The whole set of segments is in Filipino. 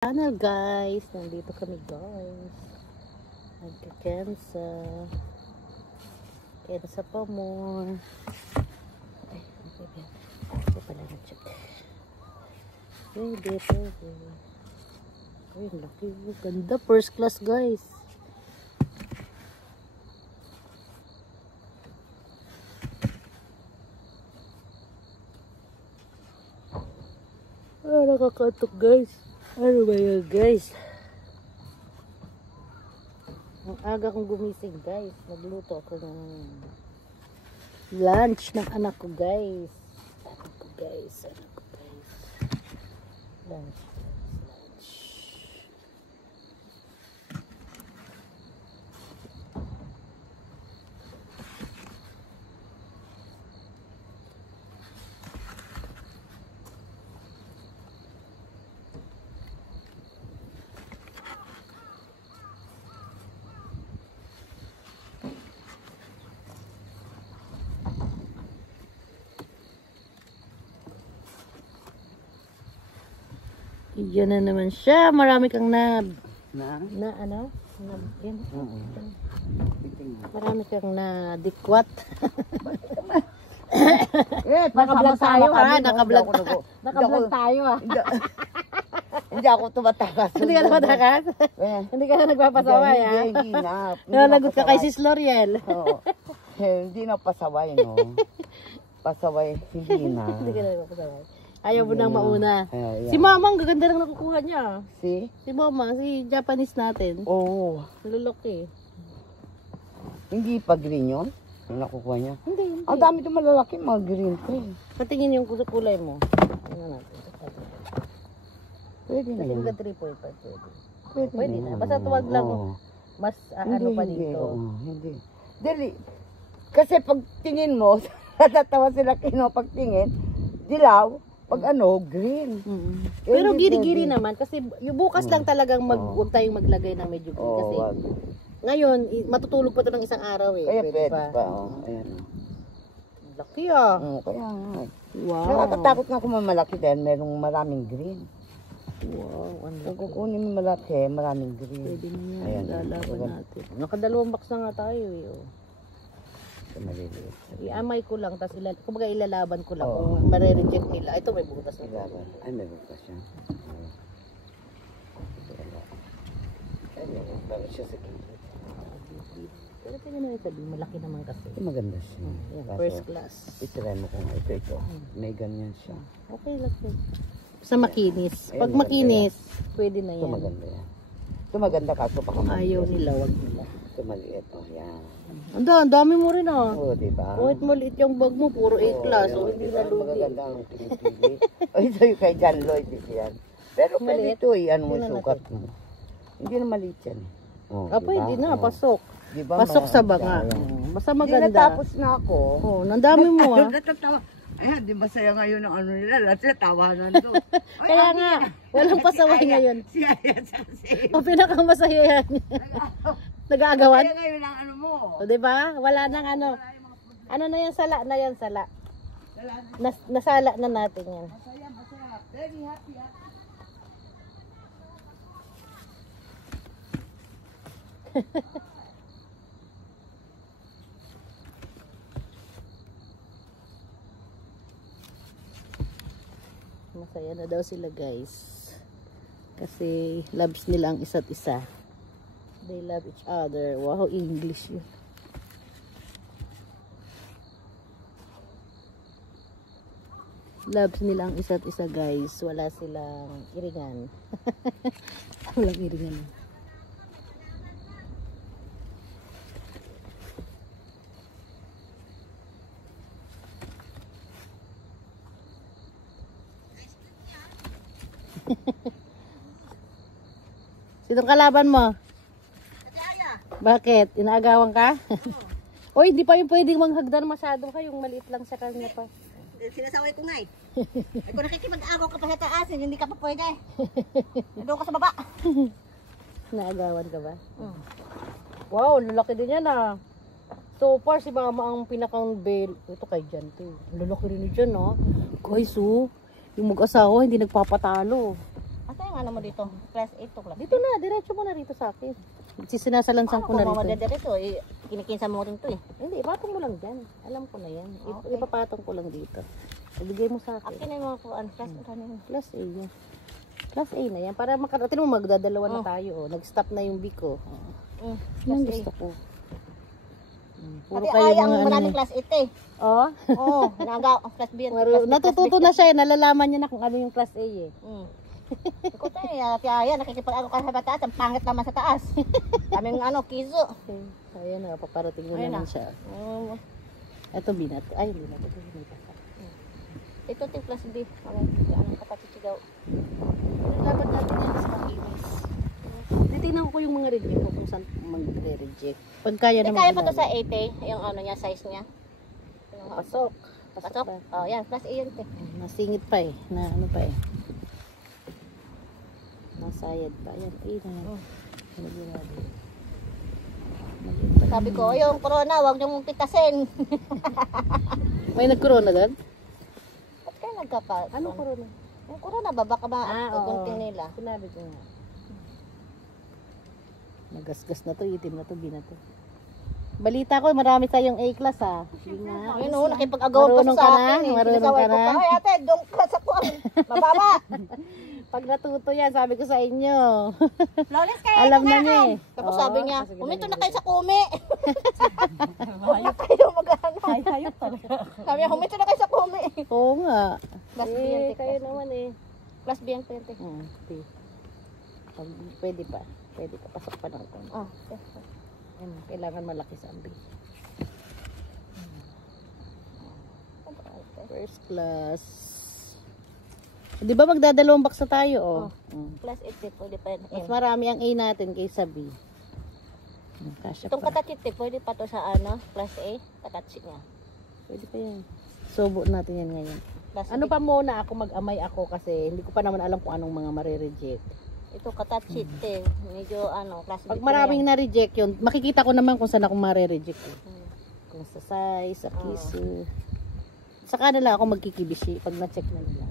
Channel guys, nandito kami guys, nagka-kensa pa mo. Ay, ito pala na check. Pwede. Ay, laki, ganda, first class guys. Nakakatok guys. Ano ba yun guys? Ang aga kong gumising guys. Nagluto ako ng lunch ng anak ko guys. Lunch. Yan na naman siya. Marami kang na ano? Yan. Marami kang na dikwat. Naka-vlog tayo ha. Naka-vlog tayo ha. Hindi ako tumatakas. Hindi ka na matakas? Hindi ka na nagpapasaway ha? Hindi na. Nalagot ka kay Sis L'Oreal. Hindi na pasaway no. Pasaway, hindi na. Hindi ka na nagpapasaway. Ayaw mo nang mauna. Si Mama, ang gaganda lang nakukuha niya. Si Mama, si Japanese natin. Oo. Lulok Hindi pa green yun? Yung nakukuha niya? Hindi. Ang dami ito malalaki, mga green ko. Patingin yung kulay mo. Ano natin? Pwede na yun. 3.5 pwede na. Basta tuwag lang. Mas ano pa dito. Hindi. Dali. Kasi pag tingin mo, natatawa sila kino pagtingin, dilaw. Pag green. Pero giri-giri naman kasi yung bukas lang talagang huwag tayong maglagay ng medyo green kasi ngayon matutulog pa ito ng isang araw eh. Kaya pwede pa. Ayan. Laki ah. Kaya nga. Wow. Nakakatakot nga kung malaki dahil merong maraming green. Wow. Kung kukunin mo malaki, maraming green. Pwede na yan. Lalaban natin. Nakadalawang box na nga tayo eh. Maliliit. I-amay ko lang, tapos kumbaga ilalaban ko lang kung marereject nila. Ito may butas na. Ilaban. Ay, may butas siya. Ay, may butas siya sa gilid. Pero tingnan mo yung sabi, malaki naman kasi. Maganda siya. Yan, first class. Itry mo kung ito. May ganyan siya. Okay lang po. Sa makinis. Pag makinis, pwede na yan. Ito maganda yan. Ito maganda kaso baka maliit. Ayaw nila, wag nila. Ito maliit. Yan. Ang dami mo rin ah. Oo, diba? Kahit maliit yung bag mo, puro 8 class. O hindi na lugi. Magaganda ang pinipili. O ito yung kay John Lloyd yan. Pero pwede ito ano mo sukat mo. Hindi na maliit yan. Pwede na, pasok. Diba, pasok sa banga. Basta maganda. Hindi natapos na ako. Oo, nandami mo ah. Natatawa. Ayan, di masaya ngayon ang ano nila. Lahat sila tawanan doon. Kaya nga, walang pasaway ngayon. Si Aya Sanse. O pinakamasaya yan. Nag-aagawan? Masaya ngayon ang ano mo. O diba? Wala nang ano. Ano na yan, sala na yan, sala. Nasala na natin yan. Masaya. Very happy. Masaya na daw sila guys. Kasi loves nila ang isa't isa. They love each other. Wow, English yun. Loves nila ang isa't isa guys. Wala silang iringan. Walang iringan. Sinong kalaban mo? Bakit? Inaagawan ka? Oy, hindi pa yung pwedeng manghagdan masyado kayong maliit lang sa kanya pa. Sinasaway ko nga eh. Ay kung nakikipag-agaw ka pa sa taas, hindi ka pa pwede. Doon ka sa baba. Naagawan ka ba? Wow, lalaki din yan ah. So far, si Mama ang pinakang bail. Ito kay Jan to. Lalaki rin ni Jan ah. Guys oh, yung mag-asawa hindi nagpapatalo. Ate nga ano mo dito? Class 8 to class. Dito na, diretso mo na rito sa akin. Sinasalansan ko na Kung rito. mamadadalito, kinikinsa mo rin to eh. Hindi, ipatong mo lang dyan. Alam ko na yan. Okay. Ipapatong ko lang dito. Ibigay mo sa akin. Akin na yung mga kuan, class 8 ano yun. Class A yan. Class A na yan. Para makarating mo, magdadalawa na tayo. Oh. Nag-stop na yung biko. Oh. Yan Class A. gusto ko. Puro Pati kayo ay, ang mga maraming class 8 eh. Oh. Oo, naga, class B yan. Natututo na siya. Nalalaman niya na kung ano yung class A eh. Ikaw tayo, kaya nakikipag-ako ka sa taas, ang pangit naman sa taas. Kaming ano, kiso. Okay. So, ayan na. Paparating mo Ayan naman na. siya. Oh, Ito binat. Ay, binat. Ito binat. ito yung class B. Anong kapatid daw. Dapat natin yan sa makinis. Titignan ko yung mga review ko kung saan magre-reject. Pag kaya Hindi naman. kaya pa to sa 80, yung ano niya, size niya. Pasok. Pasok? Oh, yan, class A yun. Nasingit pa eh. Na ano pa eh. Nasayad pa. Ayan. Ay, na. Sabi ko, yung corona, huwag niyong pitasin. May nag-corona doon? Ba't kayo nagkapa? Anong corona? Yung corona ba? Baka ba gunting nila? Sinabi ko nga. Nagasgas na to, itim na to, bina to. Balita ko, marami tayong A-class ha. Ayun o, nakipag-agawan pa Marunong sa ka akin na? eh. Marunong Sinasaway ka ko na? pa, ay ate, doon ka sa kuwan. Mababa. Pag natuto yan, sabi ko sa inyo. Flawless kayo. Alam na niya eh. Tapos Oo, sabi niya, kasi huminto ganun na kayo sa kumi. Huwag na kayo mag-ano. Hayop talaga. Sabi niya, huminto na kayo sa kumi. Oo nga. Class B yan, te, Kayo class B. naman eh. Class B yan, te. Pwede pa. Pwede pa. Pasok pa lang ko. Oh, Kailangan malaki sa ambi. First class. Di ba magdadalawang box na tayo? Oh. class 8, pwede pa yan. Mas marami ang A natin kaysa B. Kasya Itong pa. katachit, pwede pa to sa ano, class A, katachit niya. Pwede pa yan. Subo natin yan ngayon. Class Ano B. pa muna ako mag-amay ako kasi hindi ko pa naman alam kung anong mga marireject. Ito katachit, medyo ano, class B. Pag maraming na-reject yun, makikita ko naman kung saan ako marireject. Kung sa size, sa kiso. Saka na lang ako magkikibishi pag na-check na nila.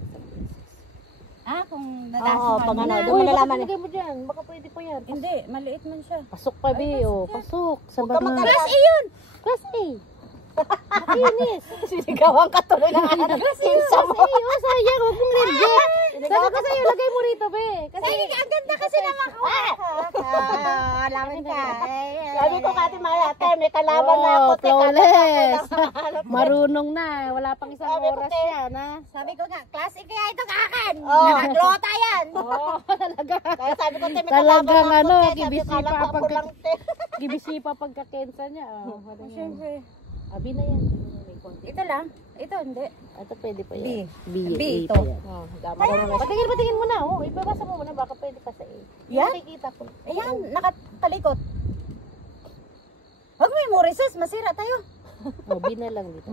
Kung Oo, pag ano, na. doon mo nalaman eh. Ilagay mo dyan. Baka pwede pa yan. Hindi, maliit man siya. Pasok pa, Bi. Oh, pasok. Sa Huwag ka mga... Class A yun! Class A. Makinis. Sinigawan ka tuloy ng ano. Kinsa mo. Class A. Oh, sayang. Huwag mong reject. Sabi ko sa'yo, lagay mo rito, Be. Kasi, Ang ganda kasi naman ko. Alamin ka. Sabi ko kati Mayate, may kalaban na ako. flawless. Marunong na. Wala pang isang Sabi ko, oras te. yan, ha? Sabi ko nga, klase kaya ito kakan. Nakaglota yan. Oo, talaga. Kaya sabi ko, te, may Talagang kalaban na ano, ako. Te. Sabi gibisi ko, alam pa ko ako pagka- lang, te. Gibisi pa pagkakensa niya. Oh, Siyempre. Abi na yan. May konti. Ito lang. Ito hindi. Ito pwede pa yan. B. B, B A ito. pa yan. Marunong na siya. Patingin mo na. Oh. Ibabasa mo muna. Baka pwede pa sa A. Yan? Nakikita ko. Ayan, nakatalikot. Huwag mo yung Morises, masira tayo. Oh, B na lang dito.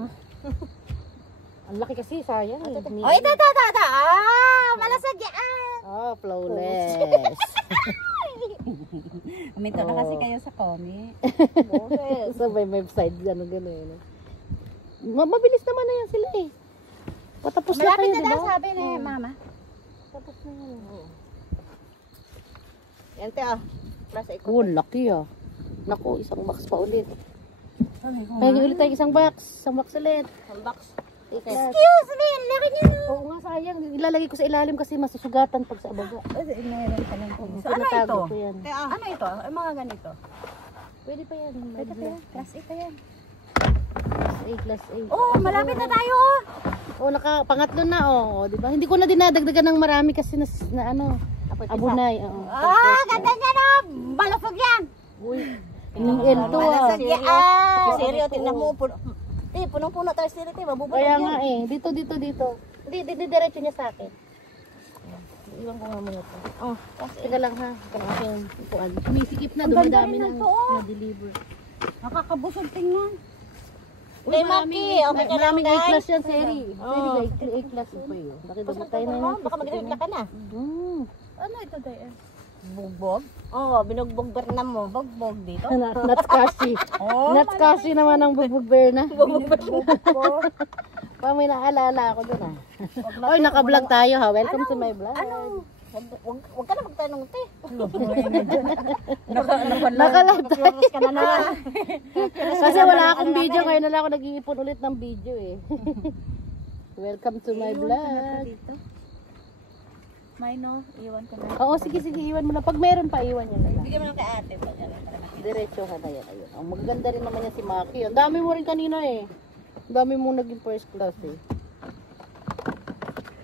Ang laki kasi, sayang. Eh. Oh, ito. Malasag yan. Oh, flawless. Uminto na kasi kayo sa comment. Sabay may side, gano'n. Mabilis naman na yan sila eh. Patapos na Malapit kayo, na di daw ba? sabi ni Mama. Tapos na yan. Yan, te, klase A. Oh, laki ah. Naku, isang box pa ulit. Sabi ko, Kaya ulit tayo isang box. Isang box ulit. Ang box. excuse me, laki niya na. Oo nga, sayang. Ilalagay ko sa ilalim kasi masusugatan pag sa abaga. Meron ka lang po. So, ano Tinatago ito? ko yan. Te, Ano ito? Ay, mga ganito. Pwede pa yan. Pwede pa yan. Class A pa yan. Class A. Oh, malapit na tayo. Oh, pangatlo na oh, di ba? Hindi ko na dinadagdagan ng marami kasi na ano, abunay. Oo. Ganda niya na. Malusog yan. Uy, yung L2 ah. Malasag yan. Seryo, tingnan mo. Punong-puno tayo sila, te. Mabubulog Kaya yan. nga eh, dito. Hindi, diretso niya sa akin. Iwan ko nga muna ito. Oh, class A. Teka lang ha, kung aking upuan. Sumisikip na, dumadami na na-deliver. Nakakabusog tingnan. Hindi, Maki. Okay ka lang, Maraming guys. A-class yan, Seri. Seri, A-class pa yun. Nakita na yun. Baka magregla ka na. Ano ito, Dayan? Bugbog? Oo, binugbog Bernam mo. Bugbog dito. Natskashi. Natskashi naman ang bugbog Berna. Pa may naalala ako dun ah. Oy, naka-vlog tayo ha. Welcome to my vlog. Ano? Huwag ka na magtanong, te. Naka-live tayo. Close ka na naman. Kasi wala akong video, ngayon na lang ako nag-iipon ulit ng video eh. Welcome to my vlog. May no, iwan ko na. Oo, sige, iwan mo na. Pag meron pa, iwan niya na lang. Bigyan mo lang kay ate. Diretso ka na yan. Ayun. Ang maganda rin naman yan si Maki. Ang dami mo rin kanina eh. Ang dami mo naging first class eh.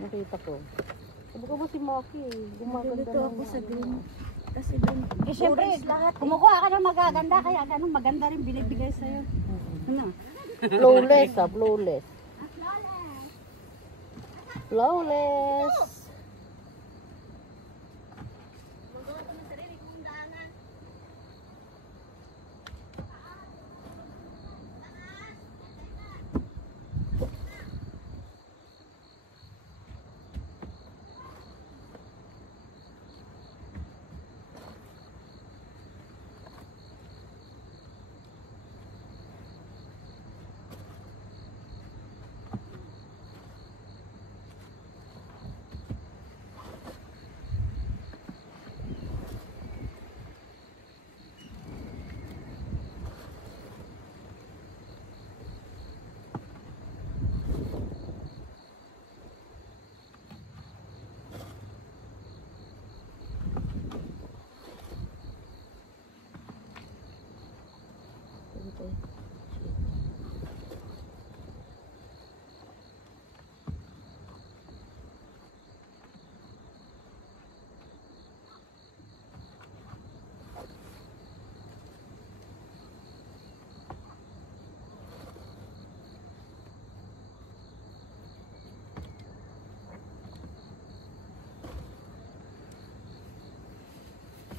Nakita ko. Sabi ko ba si Maki eh. Gumaganda na ako sa green. Kasi doon. Eh, syempre, kumukuha ka ng magaganda, kaya ganun, maganda rin binibigay sa'yo. Ano? Flawless ah, flawless. Flawless.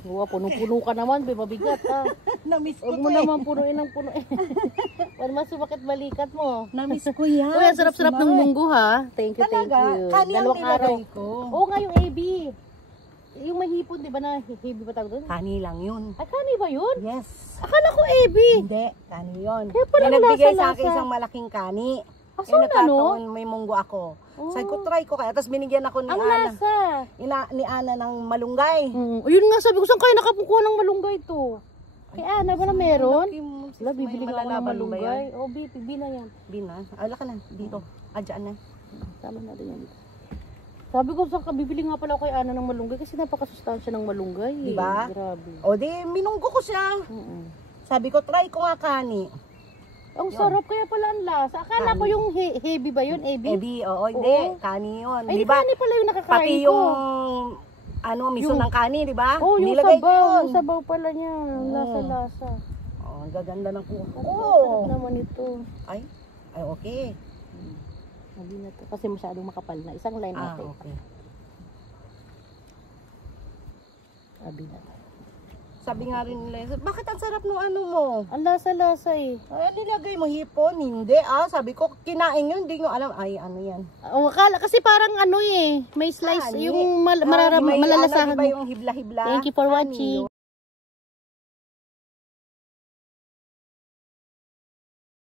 Wow, punong-puno ka naman, be, mabigat ha. Na-miss ko Huwag mo naman punuin ng punuin. Huwag mas sumakit balikat mo. Na-miss ko yan. Uy, ang sarap-sarap ng munggo ha. Thank you, thank Talaga? you. Kani ang Dalawang araw. nilagay ko. Oo nga, yung AB. Yung may hipon, di ba na AB ba tawag doon? Kani lang yun. Ay, kani ba yun? Yes. Akala ko AB. Hindi, kani yun. Kaya pala May nagbigay sa lasa-lasa. akin isang malaking kani. Asan na, no? nagkataon, may munggo ako. Oh. Sabi ko, try ko kaya. Tapos binigyan ako ni Ang Ana. lasa. Ni Ana ng malunggay. Ayun nga, sabi ko, saan kayo nakapukuha ng malunggay to? Kay Ana ba na meron? Wala, bibili nga ako ng malunggay. O, B na yan. Bina. Ala ka na. Dito. Adyan na. Tama na rin yan. Sabi ko, saan ka bibili nga pala ako kay Ana ng malunggay kasi napakasustansya ng malunggay. Eh. Diba? Grabe. O di, minunggo ko siya. Sabi ko, try ko nga kani. Ang sarap kaya pala ang lasa. Akala ko yung heavy ba yun? AB? Ebi, oo, hindi. Kani yun. Ay, Diba? kani pala yung nakakain Pati ko. yung, miso ng kani, diba? Oh, yung Nilagay ko sabaw. yun. Yung sabaw pala niya. Lasa-lasa. Oh, ang gaganda ng kuha ko. Sarap naman ito. Ay, okay. Sabi na to. Kasi masyadong makapal na. Isang line natin. Okay. Sabi na to. Sabi nga rin nila, bakit ang sarap ng ano mo? Ang lasa-lasa eh. Ay, nilagay mo hipon? Hindi sabi ko, kinain yun, hindi nyo alam. Ay, ano yan? Oh, akala kasi parang ano eh. May slice. Kani. Yung May malalasahan ano, diba mo. yung hibla-hibla? Thank you for Kani watching. yun.